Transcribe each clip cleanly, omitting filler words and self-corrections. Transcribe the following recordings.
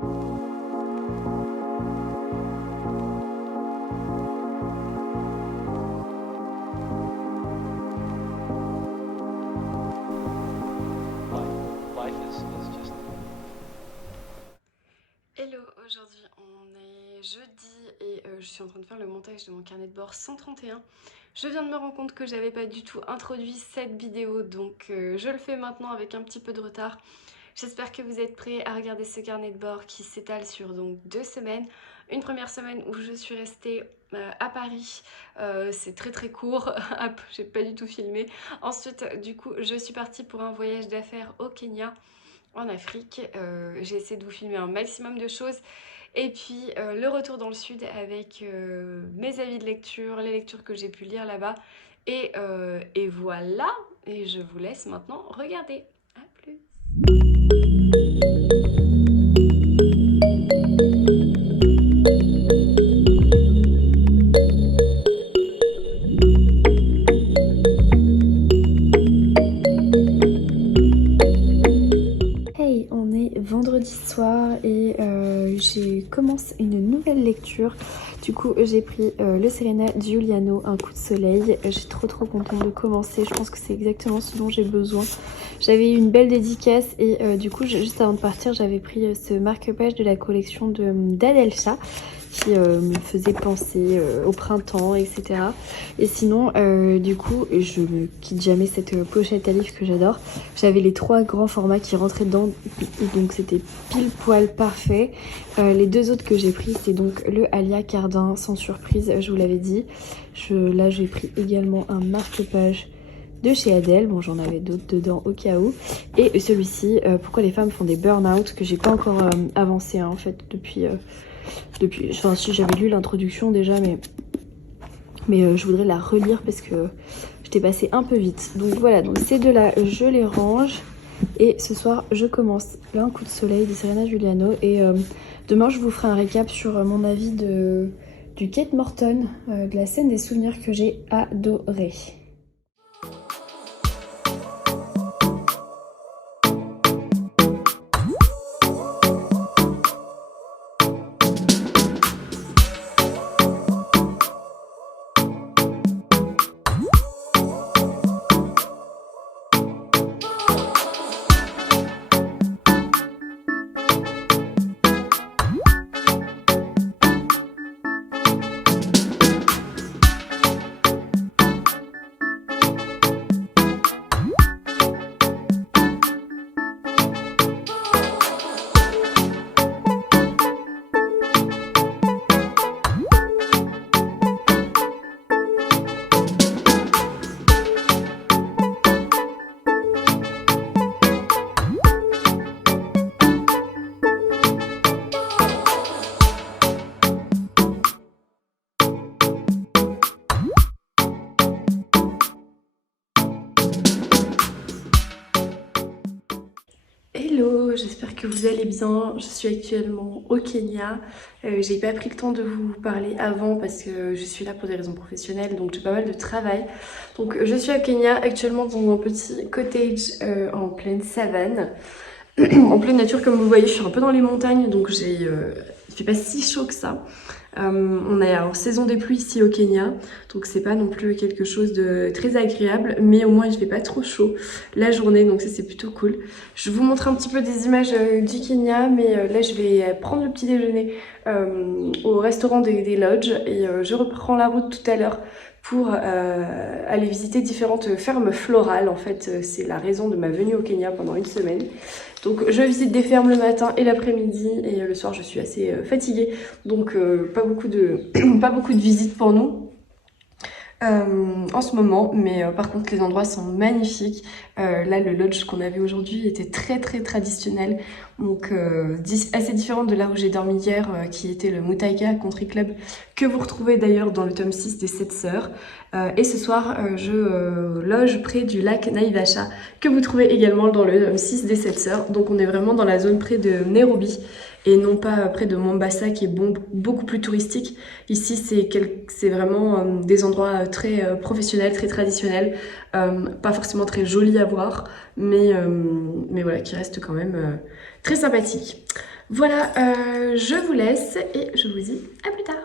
Hello, aujourd'hui on est jeudi et je suis en train de faire le montage de mon carnet de bord 131. Je viens de me rendre compte que j'avais pas du tout introduit cette vidéo, donc je le fais maintenant avec un petit peu de retard. J'espère que vous êtes prêts à regarder ce carnet de bord qui s'étale sur donc 2 semaines. Une première semaine où je suis restée à Paris, c'est très court, j'ai pas du tout filmé. Ensuite du coup je suis partie pour un voyage d'affaires au Kenya, en Afrique. J'ai essayé de vous filmer un maximum de choses. Et puis le retour dans le sud avec mes avis de lecture, les lectures que j'ai pu lire là-bas. Et voilà, et je vous laisse maintenant regarder. A plus. Hey, on est vendredi soir et j'ai commencé une nouvelle lecture. Du coup, j'ai pris le Serena Giuliano, Un coup de soleil. Je suis trop contente de commencer. Je pense que c'est exactement ce dont j'ai besoin. J'avais eu une belle dédicace et du coup, juste avant de partir, j'avais pris ce marque-page de la collection d'Adelcha qui me faisait penser au printemps, etc. Et sinon, du coup, je ne quitte jamais cette pochette à livres que j'adore. J'avais les 3 grands formats qui rentraient dedans, donc c'était pile poil parfait. Les 2 autres que j'ai pris, c'est donc le Alia Cardin, sans surprise, je vous l'avais dit. Là, j'ai pris également un marque-page de chez Adèle, bon j'en avais d'autres dedans au cas où, et celui-ci, Pourquoi les femmes font des burn-out, que j'ai pas encore avancé hein, en fait depuis, enfin si j'avais lu l'introduction déjà, mais je voudrais la relire parce que j'étais passée un peu vite. Donc voilà, donc ces deux-là, je les range. Et ce soir, je commence là, Un coup de soleil de Serena Giuliano. Et demain, je vous ferai un récap sur mon avis du Kate Morton, de la scène des souvenirs que j'ai adoré. Hello, j'espère que vous allez bien. Je suis actuellement au Kenya. J'ai pas pris le temps de vous parler avant parce que je suis là pour des raisons professionnelles, donc j'ai pas mal de travail. Donc je suis au Kenya actuellement dans un petit cottage en pleine savane, en pleine nature comme vous voyez. Je suis un peu dans les montagnes, donc il fait pas si chaud que ça. On est en saison des pluies ici au Kenya, donc c'est pas non plus quelque chose de très agréable, mais au moins il fait pas trop chaud la journée, donc ça c'est plutôt cool. Je vous montre un petit peu des images du Kenya, mais là je vais prendre le petit déjeuner au restaurant des lodges et je reprends la route tout à l'heure pour aller visiter différentes fermes florales. En fait, c'est la raison de ma venue au Kenya pendant une semaine. Donc je visite des fermes le matin et l'après-midi, et le soir je suis assez fatiguée, donc pas beaucoup de visites pour nous. En ce moment, mais par contre les endroits sont magnifiques. Là le lodge qu'on avait aujourd'hui était très traditionnel, donc assez différent de là où j'ai dormi hier, qui était le Mutaika Country Club, que vous retrouvez d'ailleurs dans le tome 6 des 7 sœurs. Et ce soir je loge près du lac Naivasha, que vous trouvez également dans le tome 6 des 7 sœurs, donc on est vraiment dans la zone près de Nairobi. et non pas près de Mombasa qui est beaucoup plus touristique. Ici c'est vraiment des endroits très professionnels, très traditionnels, pas forcément très jolis à voir, mais voilà, qui restent quand même très sympathiques. Voilà, je vous laisse et je vous dis à plus tard.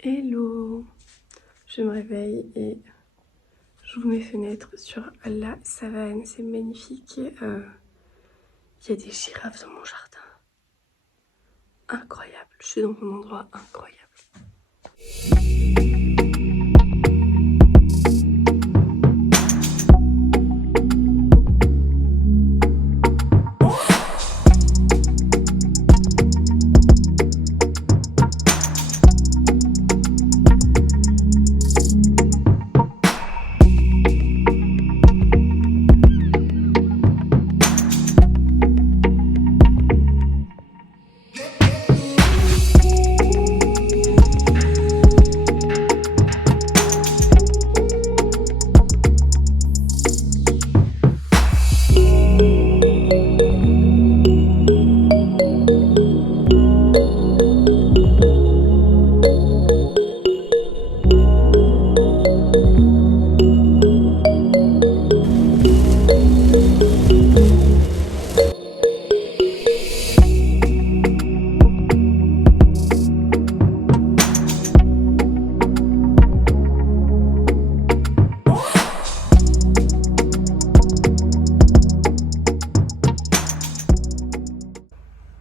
Hello, je me réveille et j'ouvre mes fenêtres sur la savane, c'est magnifique. Il y a des girafes dans mon jardin. Incroyable, je suis dans un endroit incroyable.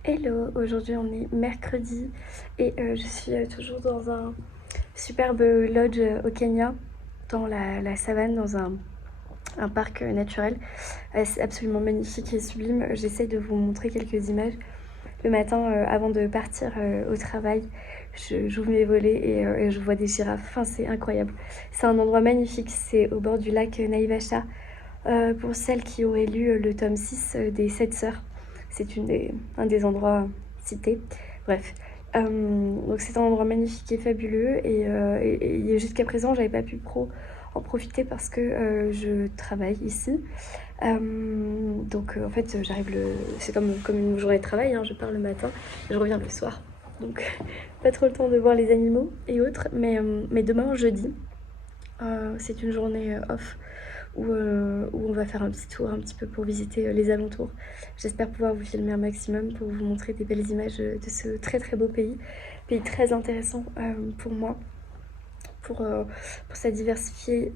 Hello, aujourd'hui on est mercredi et je suis toujours dans un superbe lodge au Kenya, dans la savane, dans un parc naturel. C'est absolument magnifique et sublime. J'essaie de vous montrer quelques images. Le matin, avant de partir au travail, j'ouvre mes volets et je vois des girafes. Enfin, c'est incroyable. C'est un endroit magnifique, c'est au bord du lac Naivasha. Pour celles qui auraient lu le tome 6 des 7 sœurs, c'est un des endroits cités. Bref, donc c'est un endroit magnifique et fabuleux et jusqu'à présent j'avais pas pu en profiter parce que je travaille ici. Donc en fait c'est comme une journée de travail, hein. Je pars le matin et je reviens le soir, donc pas trop le temps de voir les animaux et autres, mais demain jeudi C'est une journée off où on va faire un petit tour un petit peu pour visiter les alentours. J'espère pouvoir vous filmer un maximum pour vous montrer des belles images de ce très très beau pays. Pays très intéressant pour moi, pour, euh, pour sa diversité,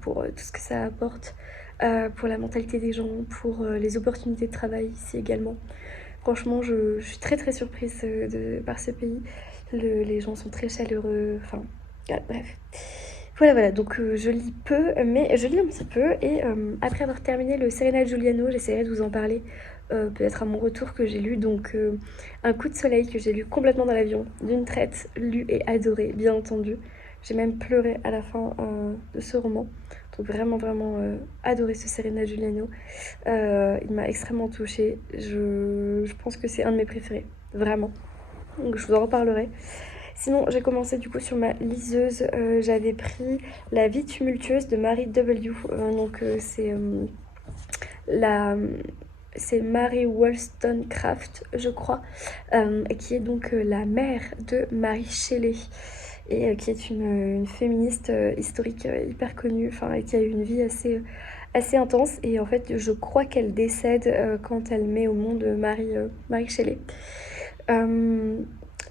pour tout ce que ça apporte, pour la mentalité des gens, pour les opportunités de travail ici également. Franchement, je suis très très surprise par ce pays. Les gens sont très chaleureux, enfin, bref. Voilà, voilà, donc je lis peu, mais je lis un petit peu. Et après avoir terminé le Serena Giuliano, j'essaierai de vous en parler peut-être à mon retour, que j'ai lu. Donc Un coup de soleil, que j'ai lu complètement dans l'avion, d'une traite, lu et adoré, bien entendu. J'ai même pleuré à la fin de ce roman. Donc vraiment, vraiment adoré ce Serena Giuliano. Il m'a extrêmement touchée. Je pense que c'est un de mes préférés, vraiment. Donc je vous en reparlerai. Sinon, j'ai commencé du coup sur ma liseuse. J'avais pris La vie tumultueuse de Mary W. La... C'est Mary Wollstonecraft, je crois, qui est donc la mère de Mary Shelley, et qui est une féministe historique hyper connue, enfin, et qui a eu une vie assez intense. Et en fait, je crois qu'elle décède quand elle met au monde Mary Shelley. Euh,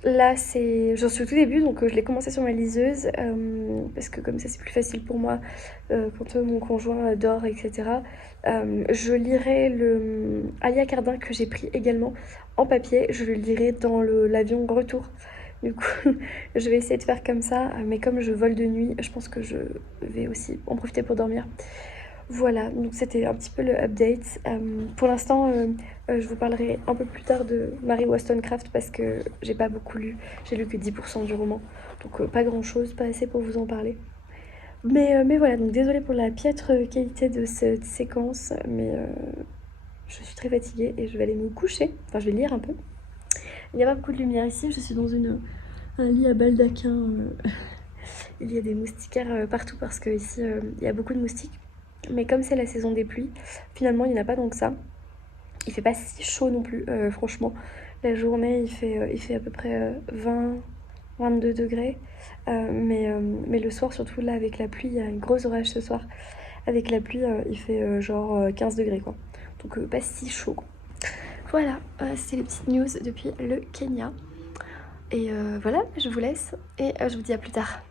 Là, j'en suis au tout début, donc je l'ai commencé sur ma liseuse, parce que comme ça, c'est plus facile pour moi quand mon conjoint dort, etc. Je lirai le Alia Cardin, que j'ai pris également en papier. Je le lirai dans l'avion retour. Du coup, je vais essayer de faire comme ça, mais comme je vole de nuit, je pense que je vais aussi en profiter pour dormir. Voilà, donc c'était un petit peu le update. Pour l'instant, je vous parlerai un peu plus tard de Mary Wollstonecraft, parce que j'ai pas beaucoup lu. J'ai lu que 10% du roman, donc pas grand chose, pas assez pour vous en parler. Mais voilà, donc désolée pour la piètre qualité de cette séquence, mais je suis très fatiguée et je vais aller me coucher. Enfin, je vais lire un peu. Il n'y a pas beaucoup de lumière ici, je suis dans un lit à baldaquin. Il y a des moustiquaires partout, parce que ici il y a beaucoup de moustiques. Mais comme c'est la saison des pluies, finalement il n'y en a pas tant que ça. Il fait pas si chaud non plus, franchement. La journée il fait à peu près 22 degrés. Mais le soir, surtout là avec la pluie, il y a une grosse orage ce soir. Avec la pluie, il fait genre 15 degrés quoi. Donc pas si chaud quoi. Voilà, c'est les petites news depuis le Kenya. Et voilà, je vous laisse et je vous dis à plus tard.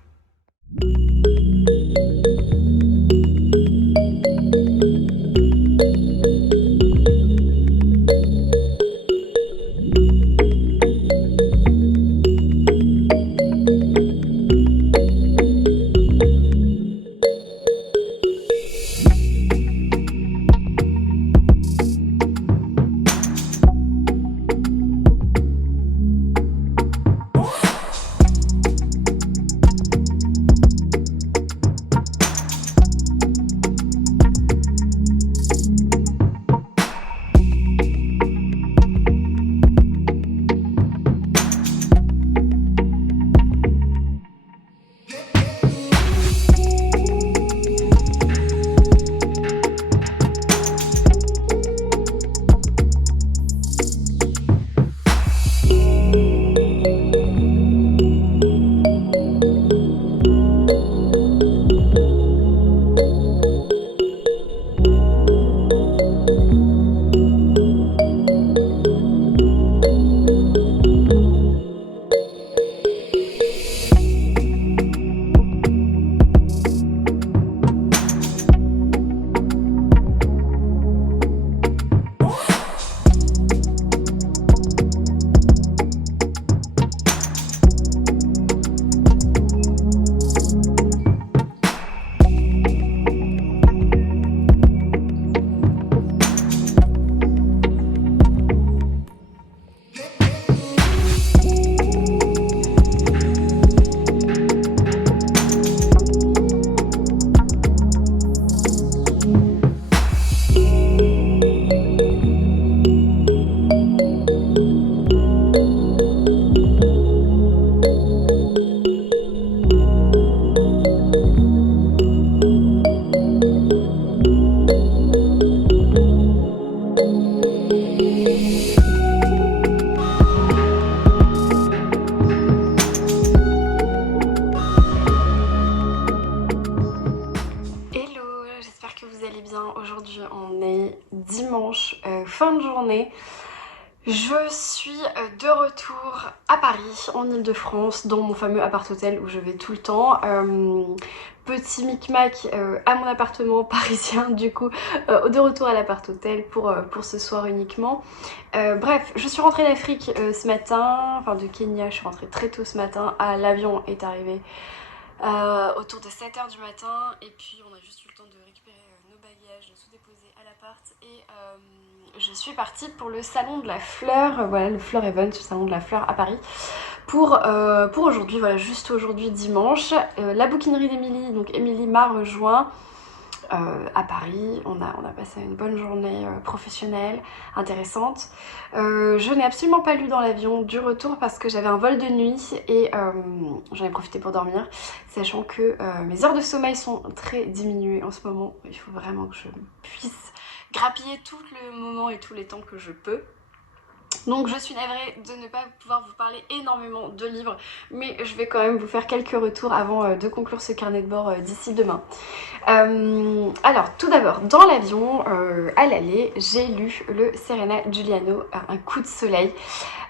vous allez bien. Aujourd'hui on est dimanche, fin de journée. Je suis de retour à Paris, en Ile-de-France, dans mon fameux appart-hôtel où je vais tout le temps. Petit micmac à mon appartement parisien, du coup, de retour à l'appart-hôtel pour ce soir uniquement. Bref, je suis rentrée d'Afrique ce matin, enfin de Kenya, je suis rentrée très tôt ce matin. L'avion est arrivé autour de 7 h du matin, et puis on a juste eu le temps de récupérer nos bagages, de tout déposer à l'appart, et je suis partie pour le salon de la fleur, voilà, le Fleur Event, le salon de la fleur à Paris, pour aujourd'hui, voilà, juste aujourd'hui dimanche. La bouquinerie d'Emilie, donc Emilie m'a rejoint à Paris. On a passé une bonne journée professionnelle, intéressante. Je n'ai absolument pas lu dans l'avion du retour parce que j'avais un vol de nuit et j'en ai profité pour dormir, sachant que mes heures de sommeil sont très diminuées en ce moment. Il faut vraiment que je puisse grappiller tout le moment et tous les temps que je peux. Donc je suis navrée de ne pas pouvoir vous parler énormément de livres, mais je vais quand même vous faire quelques retours avant de conclure ce carnet de bord d'ici demain. Alors tout d'abord, dans l'avion, à l'aller, j'ai lu le Serena Giuliano, Un coup de soleil,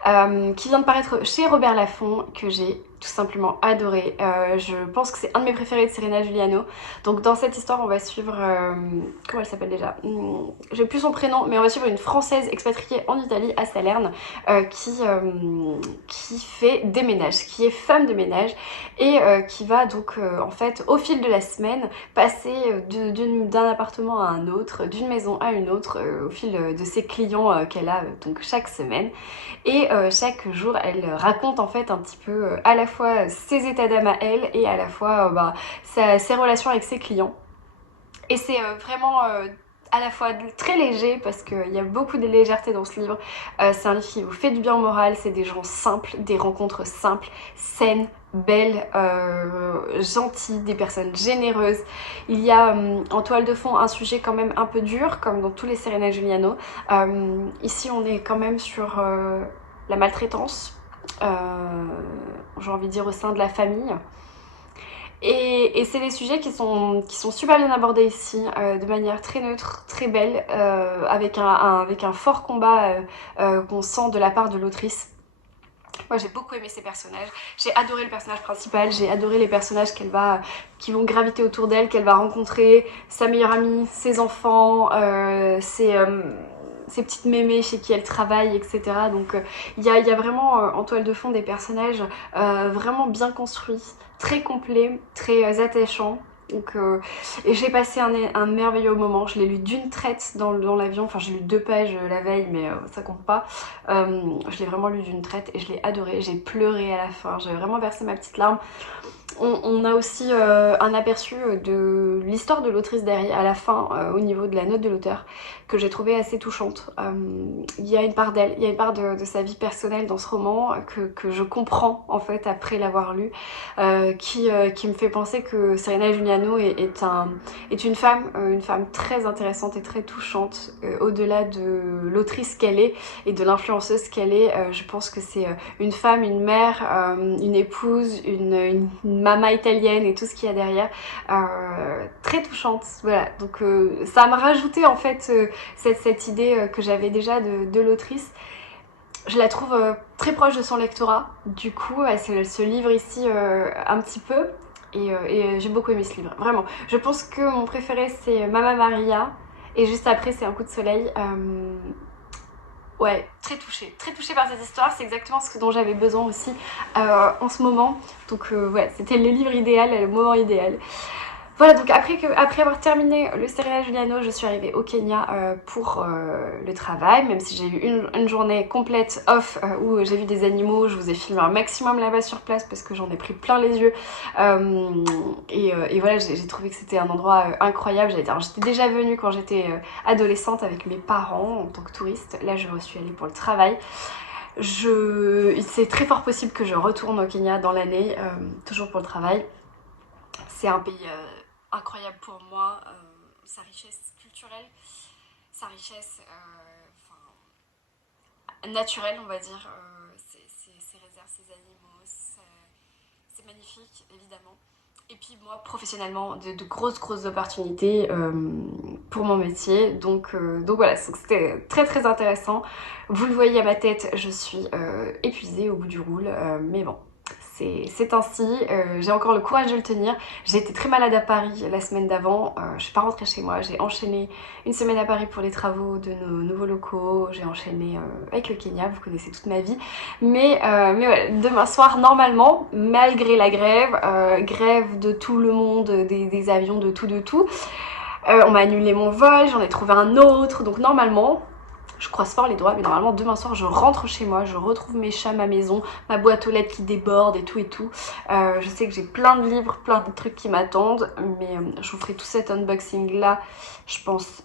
qui vient de paraître chez Robert Laffont, que j'ai tout simplement adoré. Je pense que c'est un de mes préférés de Serena Giuliano. Donc dans cette histoire, on va suivre... comment elle s'appelle déjà? J'ai plus son prénom, mais on va suivre une Française expatriée en Italie, à Salerne, qui fait des ménages, qui est femme de ménage, et qui va donc en fait au fil de la semaine passer d'un appartement à un autre, d'une maison à une autre, au fil de ses clients qu'elle a donc chaque semaine. Et chaque jour, elle raconte en fait un petit peu à la fois ses états d'âme à elle, et à la fois ses relations avec ses clients. Et c'est vraiment à la fois très léger, parce qu'il y a beaucoup de légèreté dans ce livre. C'est un livre qui vous fait du bien au moral. C'est des gens simples, des rencontres simples, saines, belles, gentilles, des personnes généreuses. Il y a en toile de fond un sujet quand même un peu dur, comme dans tous les Serena Giuliano. Ici on est quand même sur la maltraitance, j'ai envie de dire au sein de la famille. Et c'est des sujets qui sont super bien abordés ici, de manière très neutre, très belle, avec un fort combat qu'on sent de la part de l'autrice. Moi j'ai beaucoup aimé ces personnages, j'ai adoré le personnage principal, j'ai adoré les personnages qui vont graviter autour d'elle, qu'elle va rencontrer, sa meilleure amie, ses enfants, ses petites mémés chez qui elle travaille, etc. Donc il y a vraiment en toile de fond des personnages vraiment bien construits, très complets, très attachants. Donc, et j'ai passé un merveilleux moment. Je l'ai lu d'une traite dans l'avion, enfin j'ai lu 2 pages la veille, mais ça compte pas. Je l'ai vraiment lu d'une traite et je l'ai adoré. J'ai pleuré à la fin, j'ai vraiment versé ma petite larme. On a aussi un aperçu de l'histoire de l'autrice derrière, à la fin, au niveau de la note de l'auteur, que j'ai trouvé assez touchante. Il y a une part d'elle, il y a une part de sa vie personnelle dans ce roman que je comprends en fait après l'avoir lu, qui me fait penser que Serena Giuliano est une femme très intéressante et très touchante, au-delà de l'autrice qu'elle est et de l'influenceuse qu'elle est. Je pense que c'est une femme, une mère, une épouse, une mama italienne et tout ce qu'il y a derrière, très touchante. Voilà, donc ça m'a rajouté en fait cette idée que j'avais déjà de l'autrice. Je la trouve très proche de son lectorat, du coup elle se livre ici un petit peu, et j'ai beaucoup aimé ce livre, vraiment. Je pense que mon préféré c'est Mama Maria, et juste après c'est Un coup de soleil. Ouais, très touchée par cette histoire, c'est exactement ce dont j'avais besoin aussi en ce moment. Donc ouais, c'était le livre idéal, le moment idéal. Voilà, donc après avoir terminé le Serena Giuliano, je suis arrivée au Kenya pour le travail, même si j'ai eu une journée complète off où j'ai vu des animaux. Je vous ai filmé un maximum là-bas sur place parce que j'en ai pris plein les yeux. Et voilà, j'ai trouvé que c'était un endroit incroyable. J'étais déjà venue quand j'étais adolescente avec mes parents en tant que touriste. Là, je suis allée pour le travail. C'est très fort possible que je retourne au Kenya dans l'année, toujours pour le travail. C'est un pays incroyable pour moi, sa richesse culturelle, sa richesse naturelle, on va dire, ses réserves, ses animaux, c'est magnifique évidemment. Et puis moi, professionnellement, de grosses opportunités pour mon métier. Donc voilà, c'était très intéressant. Vous le voyez à ma tête, je suis épuisée au bout du roule. Mais bon, c'est ainsi. J'ai encore le courage de le tenir. J'ai été très malade à Paris la semaine d'avant. Je suis pas rentrée chez moi. J'ai enchaîné une semaine à Paris pour les travaux de nos nouveaux locaux. J'ai enchaîné avec le Kenya, vous connaissez toute ma vie. Mais voilà, demain soir, normalement, malgré la grève, grève de tout le monde, des avions, de tout, on m'a annulé mon vol, j'en ai trouvé un autre. Donc normalement, je croise fort les doigts, mais normalement demain soir je rentre chez moi, je retrouve mes chats, ma maison, ma boîte aux lettres qui déborde et tout. Je sais que j'ai plein de livres, plein de trucs qui m'attendent, mais je vous ferai tout cet unboxing là, je pense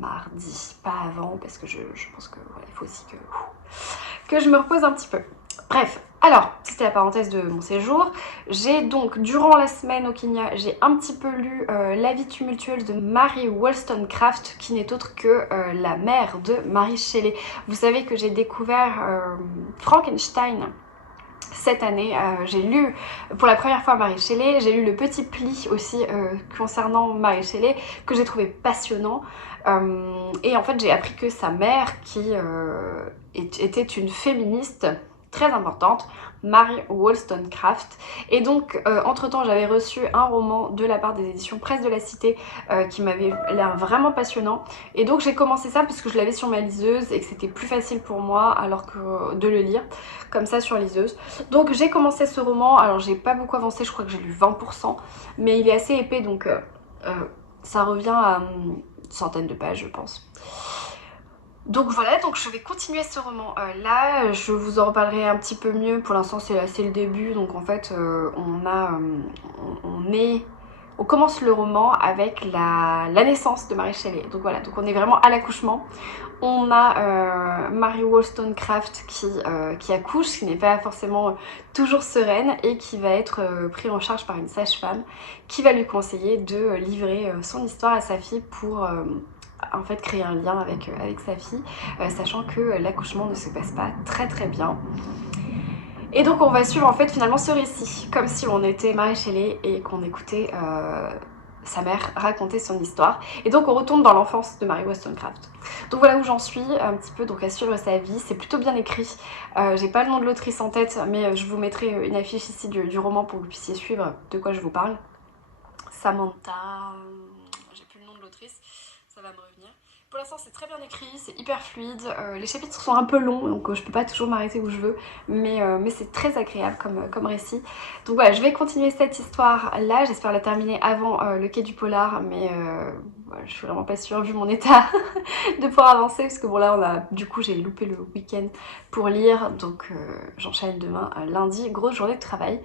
mardi, pas avant, parce que je pense que voilà, il faut aussi que je me repose un petit peu. Bref, alors, c'était la parenthèse de mon séjour. J'ai donc, durant la semaine au Kenya, j'ai un petit peu lu La vie tumultueuse de Mary Wollstonecraft, qui n'est autre que la mère de Mary Shelley. Vous savez que j'ai découvert Frankenstein cette année. J'ai lu pour la première fois Mary Shelley, j'ai lu le petit pli aussi concernant Mary Shelley, que j'ai trouvé passionnant. Et en fait, j'ai appris que sa mère, qui était une féministe très importante, Mary Wollstonecraft. Et donc, entre-temps, j'avais reçu un roman de la part des éditions Presse de la Cité qui m'avait l'air vraiment passionnant. Et donc, j'ai commencé ça parce que je l'avais sur ma liseuse et que c'était plus facile pour moi alors que de le lire comme ça sur liseuse. Donc, j'ai commencé ce roman. Alors, j'ai pas beaucoup avancé, je crois que j'ai lu 20%, mais il est assez épais, donc ça revient à une centaine de pages, je pense. Donc voilà, donc je vais continuer ce roman là, je vous en reparlerai un petit peu mieux. Pour l'instant c'est le début, donc en fait on commence le roman avec la naissance de Mary Shelley. Donc voilà, donc on est vraiment à l'accouchement. On a Mary Wollstonecraft qui accouche, qui n'est pas forcément toujours sereine et qui va être prise en charge par une sage-femme qui va lui conseiller de livrer son histoire à sa fille pour en fait créer un lien avec sa fille, sachant que l'accouchement ne se passe pas très bien. Et donc on va suivre en fait finalement ce récit, comme si on était Mary Shelley et qu'on écoutait sa mère raconter son histoire. Et donc on retourne dans l'enfance de Mary Wollstonecraft. Donc voilà où j'en suis un petit peu, donc à suivre sa vie. C'est plutôt bien écrit. J'ai pas le nom de l'autrice en tête, mais je vous mettrai une affiche ici du roman pour que vous puissiez suivre de quoi je vous parle. Samantha, j'ai plus le nom de l'autrice, ça va me revenir. Pour l'instant c'est très bien écrit, c'est hyper fluide, les chapitres sont un peu longs donc je peux pas toujours m'arrêter où je veux, mais c'est très agréable comme récit. Donc voilà, je vais continuer cette histoire là, j'espère la terminer avant le quai du polar, mais voilà, je suis vraiment pas sûre vu mon état de pouvoir avancer, parce que bon là du coup j'ai loupé le week-end pour lire, donc j'enchaîne demain lundi, grosse journée de travail.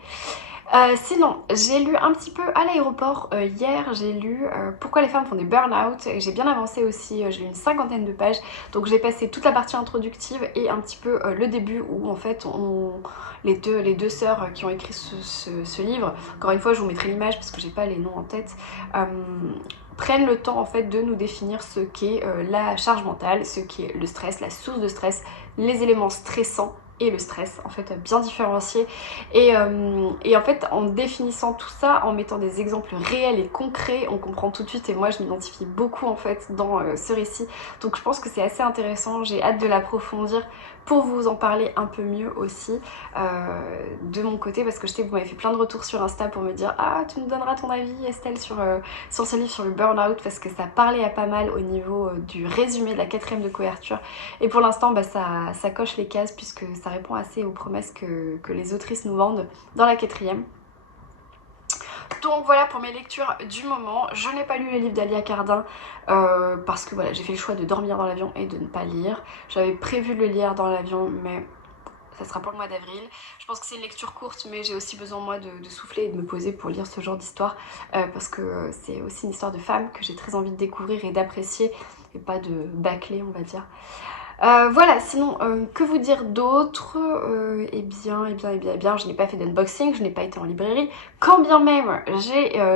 Sinon, j'ai lu un petit peu à l'aéroport hier, j'ai lu Pourquoi les femmes font des burn-out, et j'ai bien avancé aussi, j'ai lu une 50aine de pages, donc j'ai passé toute la partie introductive et un petit peu le début où en fait les deux sœurs qui ont écrit ce livre, encore une fois je vous mettrai l'image parce que j'ai pas les noms en tête, prennent le temps en fait de nous définir ce qu'est la charge mentale, ce qu'est le stress, la source de stress, les éléments stressants et le stress, en fait bien différencié, et en fait en définissant tout ça, en mettant des exemples réels et concrets, on comprend tout de suite, et moi je m'identifie beaucoup en fait dans ce récit, donc je pense que c'est assez intéressant, j'ai hâte de l'approfondir pour vous en parler un peu mieux aussi de mon côté, parce que je sais que vous m'avez fait plein de retours sur Insta pour me dire ah tu nous donneras ton avis Estelle sur ce livre sur le burn-out, parce que ça parlait à pas mal au niveau du résumé de la 4e de couverture, et pour l'instant bah, ça coche les cases puisque ça répond assez aux promesses que les autrices nous vendent dans la 4e. Donc voilà pour mes lectures du moment. Je n'ai pas lu les livres d'Alia Cardin parce que voilà, j'ai fait le choix de dormir dans l'avion et de ne pas lire. J'avais prévu de le lire dans l'avion, mais ça sera pour le mois d'avril. Je pense que c'est une lecture courte, mais j'ai aussi besoin moi de souffler et de me poser pour lire ce genre d'histoire parce que c'est aussi une histoire de femme que j'ai très envie de découvrir et d'apprécier, et pas de bâcler on va dire. Voilà, sinon, que vous dire d'autre? Je n'ai pas fait d'unboxing, je n'ai pas été en librairie. Quand bien même,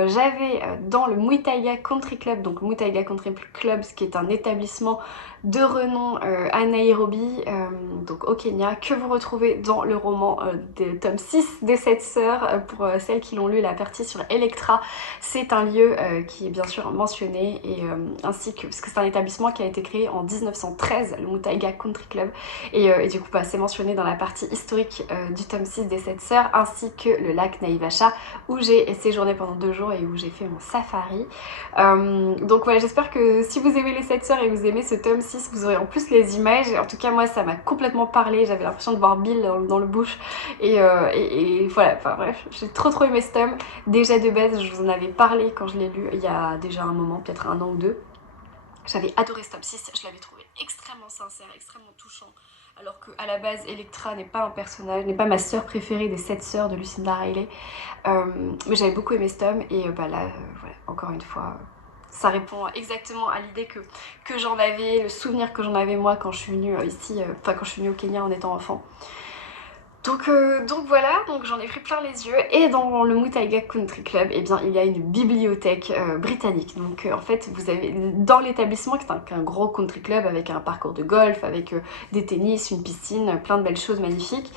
j'avais dans le Muay Thai Country Club, donc le Muay Thai Country Club, ce qui est un établissement de renom à Nairobi, donc au Kenya, que vous retrouvez dans le roman de tome 6 des 7 sœurs, pour celles qui l'ont lu, la partie sur Electra. C'est un lieu qui est bien sûr mentionné, et ainsi que, parce que c'est un établissement qui a été créé en 1913, le Muay Thai Country Club, et du coup bah, c'est mentionné dans la partie historique du tome 6 des 7 sœurs, ainsi que le lac Naivasha, où j'ai séjourné pendant 2 jours et où j'ai fait mon safari. Donc voilà, j'espère que si vous aimez les 7 sœurs et vous aimez ce tome 6, vous aurez en plus les images. En tout cas moi ça m'a complètement parlé, j'avais l'impression de voir Bill dans le bush, et voilà, enfin bref, j'ai trop aimé ce tome. Déjà de base je vous en avais parlé quand je l'ai lu il y a déjà un moment, peut-être un an ou deux. J'avais adoré ce tome 6, je l'avais trouvé extrêmement sincère, extrêmement touchant. Alors qu'à la base, Electra n'est pas un personnage, n'est pas ma sœur préférée des 7 sœurs de Lucinda Riley. Mais j'avais beaucoup aimé ce tome, et bah là, voilà, encore une fois, ça répond exactement à l'idée que j'en avais, le souvenir que j'en avais moi quand je suis venue ici, enfin quand je suis venue au Kenya en étant enfant. Donc voilà, donc j'en ai pris plein les yeux. Et dans le Muay Thai Country Club, eh bien, il y a une bibliothèque britannique. Donc en fait, vous avez dans l'établissement, qui est un gros country club avec un parcours de golf, avec des tennis, une piscine, plein de belles choses magnifiques,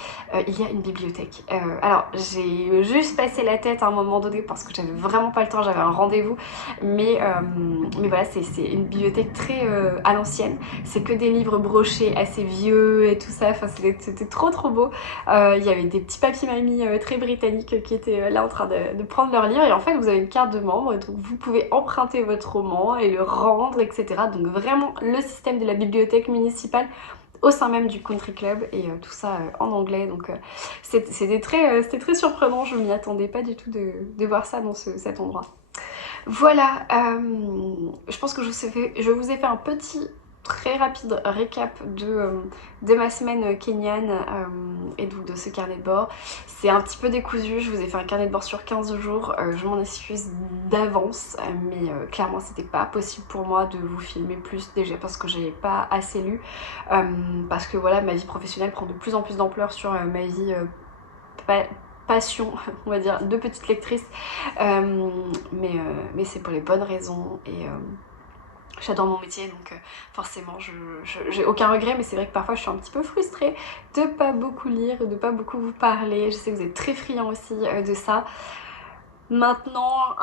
il y a une bibliothèque. Alors j'ai juste passé la tête à un moment donné parce que j'avais vraiment pas le temps, j'avais un rendez-vous. Mais voilà, c'est une bibliothèque très à l'ancienne. C'est que des livres brochés assez vieux et tout ça. Enfin, c'était trop beau. Il y avait des petits papiers-mamies très britanniques qui étaient là en train de prendre leur livre, et en fait vous avez une carte de membre, donc vous pouvez emprunter votre roman et le rendre, etc. Donc vraiment le système de la bibliothèque municipale au sein même du country club, et tout ça en anglais. Donc c'était très surprenant, je m'y attendais pas du tout de voir ça dans cet endroit. Voilà, je pense que je vous ai fait un petit très rapide récap de ma semaine kenyane, et donc de ce carnet de bord. C'est un petit peu décousu, je vous ai fait un carnet de bord sur 15 jours, je m'en excuse d'avance, mais clairement c'était pas possible pour moi de vous filmer plus, déjà parce que j'ai pas assez lu, parce que voilà, ma vie professionnelle prend de plus en plus d'ampleur sur ma vie passion, on va dire, de petite lectrice, mais c'est pour les bonnes raisons, et j'adore mon métier, donc forcément j'ai aucun regret, mais c'est vrai que parfois je suis un petit peu frustrée de pas beaucoup lire, de pas beaucoup vous parler. Je sais que vous êtes très friands aussi de ça. Maintenant,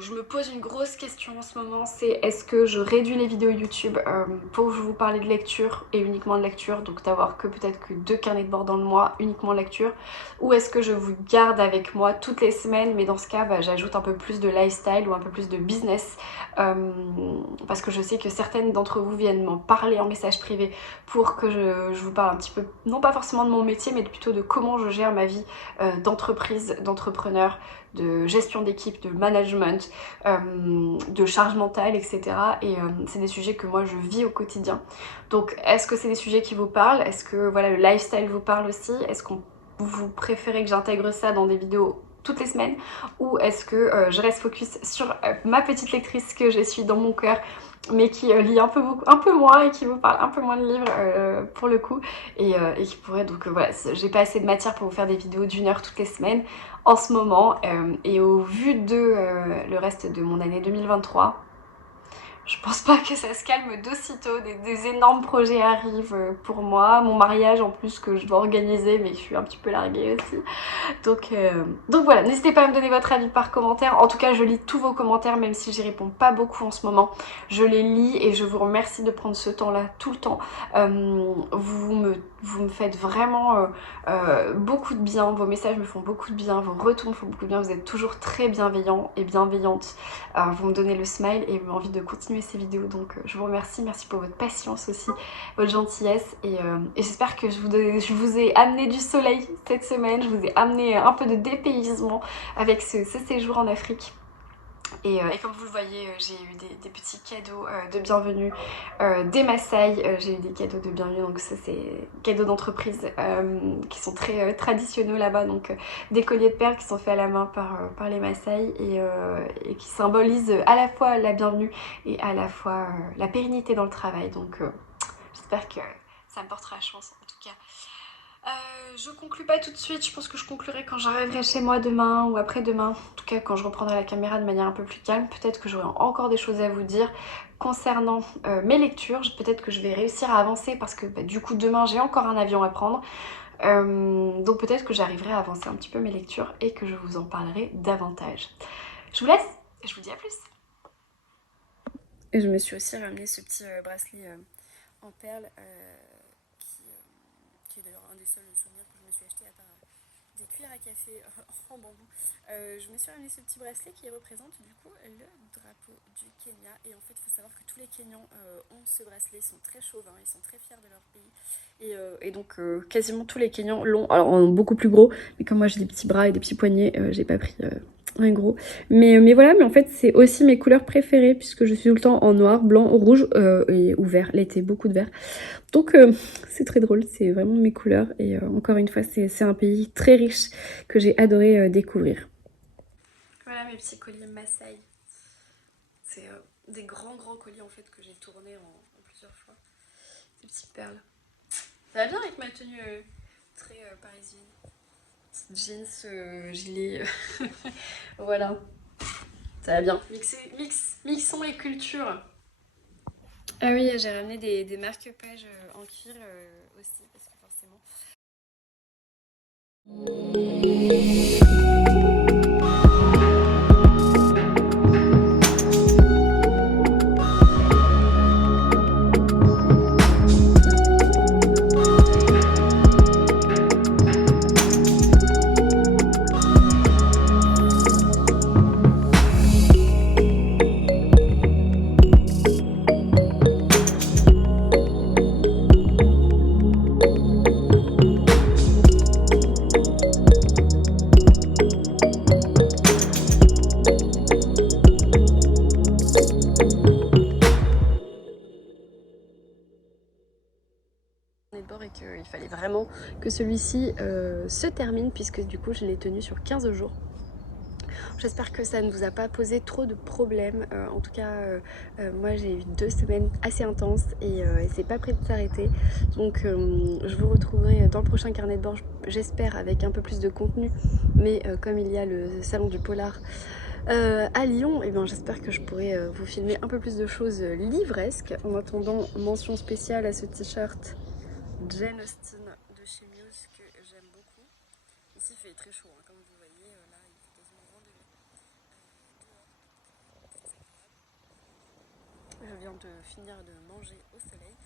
je me pose une grosse question en ce moment, c'est est-ce que je réduis les vidéos YouTube pour vous parler de lecture et uniquement de lecture, donc d'avoir que peut-être que 2 carnets de bord dans le mois, uniquement lecture, ou est-ce que je vous garde avec moi toutes les semaines, mais dans ce cas, bah, j'ajoute un peu plus de lifestyle ou un peu plus de business, parce que je sais que certaines d'entre vous viennent m'en parler en message privé pour que je vous parle un petit peu, non pas forcément de mon métier, mais plutôt de comment je gère ma vie d'entreprise, d'entrepreneur, de gestion d'équipe, de management, de charge mentale, etc. Et c'est des sujets que moi je vis au quotidien. Donc est-ce que c'est des sujets qui vous parlent? Est-ce que voilà, le lifestyle vous parle aussi? Est-ce que vous préférez que j'intègre ça dans des vidéos toutes les semaines, ou est-ce que je reste focus sur ma petite lectrice que je suis dans mon cœur, mais qui lit un peu moins, et qui vous parle un peu moins de livres pour le coup, et qui pourrait, donc voilà, j'ai pas assez de matière pour vous faire des vidéos d'1 heure toutes les semaines en ce moment, et au vu de le reste de mon année 2023, je pense pas que ça se calme d'aussitôt, des énormes projets arrivent pour moi, mon mariage en plus que je dois organiser, mais je suis un petit peu larguée aussi. Donc voilà, n'hésitez pas à me donner votre avis par commentaire. En tout cas, je lis tous vos commentaires, même si j'y réponds pas beaucoup en ce moment. Je les lis et je vous remercie de prendre ce temps-là tout le temps. Vous me faites vraiment beaucoup de bien. Vos messages me font beaucoup de bien, vos retours me font beaucoup de bien. Vous êtes toujours très bienveillants et bienveillantes. Vous me donnez le smile et envie de continuer ces vidéos. Donc je vous remercie. Merci pour votre patience aussi, votre gentillesse. Et j'espère que je vous ai amené du soleil cette semaine. Je vous ai amené un peu de dépaysement avec ce séjour en Afrique. Et comme vous le voyez, j'ai eu des petits cadeaux de bienvenue des Maasai. J'ai eu des cadeaux de bienvenue, donc ça c'est cadeaux d'entreprise qui sont très traditionnels là-bas. Donc des colliers de perles qui sont faits à la main par les Maasai, et qui symbolisent à la fois la bienvenue et à la fois la pérennité dans le travail. Donc j'espère que ça me portera chance en tout cas. Je conclue pas tout de suite, je pense que je conclurai quand j'arriverai chez moi demain ou après-demain. En tout cas quand je reprendrai la caméra de manière un peu plus calme. Peut-être que j'aurai encore des choses à vous dire concernant mes lectures. Peut-être que je vais réussir à avancer parce que du coup demain j'ai encore un avion à prendre. Donc peut-être que j'arriverai à avancer un petit peu mes lectures et que je vous en parlerai davantage. Je vous laisse et je vous dis à plus. Et je me suis aussi ramené ce petit bracelet en perles qui est d'ailleurs un des seuls souvenirs que je me suis acheté à part des cuillères à café en bambou. Je me suis ramené ce petit bracelet qui représente du coup le drapeau du Kenya. Et en fait, il faut savoir que tous les Kenyans ont ce bracelet, ils sont très chauvins, ils sont très fiers de leur pays. Et donc quasiment tous les Kenyans l'ont, alors en beaucoup plus gros, mais comme moi j'ai des petits bras et des petits poignets, j'ai pas pris un gros. Mais voilà, mais en fait c'est aussi mes couleurs préférées puisque je suis tout le temps en noir, blanc, rouge ou vert, l'été beaucoup de vert. Donc c'est très drôle, c'est vraiment mes couleurs et encore une fois c'est un pays très riche que j'ai adoré découvrir. Voilà mes petits colliers Maasai. C'est des grands colliers en fait que j'ai tournés en plusieurs fois. Des petites perles. Ça va bien avec ma tenue très parisienne. Jeans, gilet, voilà. Ça va bien. Mixons les cultures. Ah oui, j'ai ramené des marque-pages en cuir aussi, parce que forcément... de bord et qu'il fallait vraiment que celui-ci se termine puisque du coup je l'ai tenu sur 15 jours. J'espère que ça ne vous a pas posé trop de problèmes. En tout cas, moi j'ai eu 2 semaines assez intenses et c'est pas prêt de s'arrêter. Donc je vous retrouverai dans le prochain carnet de bord, j'espère avec un peu plus de contenu. Mais comme il y a le salon du polar à Lyon, et bien j'espère que je pourrai vous filmer un peu plus de choses livresques. En attendant, mention spéciale à ce t-shirt Jane Austen de chez Muse que j'aime beaucoup. Ici il fait très chaud, hein, comme vous voyez, là il fait quasiment 20 degrés dehors. Je viens de finir de manger au soleil.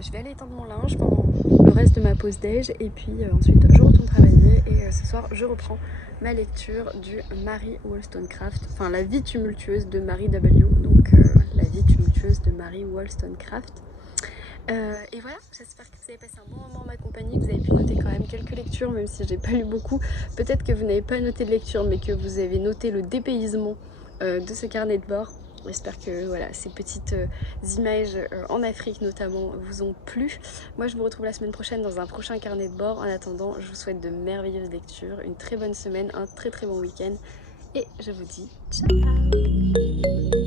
Je vais aller étendre mon linge pendant le reste de ma pause déj et puis ensuite je retourne travailler et ce soir je reprends ma lecture du Mary Wollstonecraft, enfin la vie tumultueuse de Mary W. Donc la vie tumultueuse de Mary Wollstonecraft. Et voilà, j'espère que vous avez passé un bon moment en ma compagnie, que vous avez pu noter quand même quelques lectures, même si j'ai pas lu beaucoup. Peut-être que vous n'avez pas noté de lecture, mais que vous avez noté le dépaysement de ce carnet de bord. J'espère que voilà, ces petites images en Afrique notamment vous ont plu. Moi je vous retrouve la semaine prochaine dans un prochain carnet de bord. En attendant, je vous souhaite de merveilleuses lectures, une très bonne semaine, un très bon week-end. Et je vous dis ciao!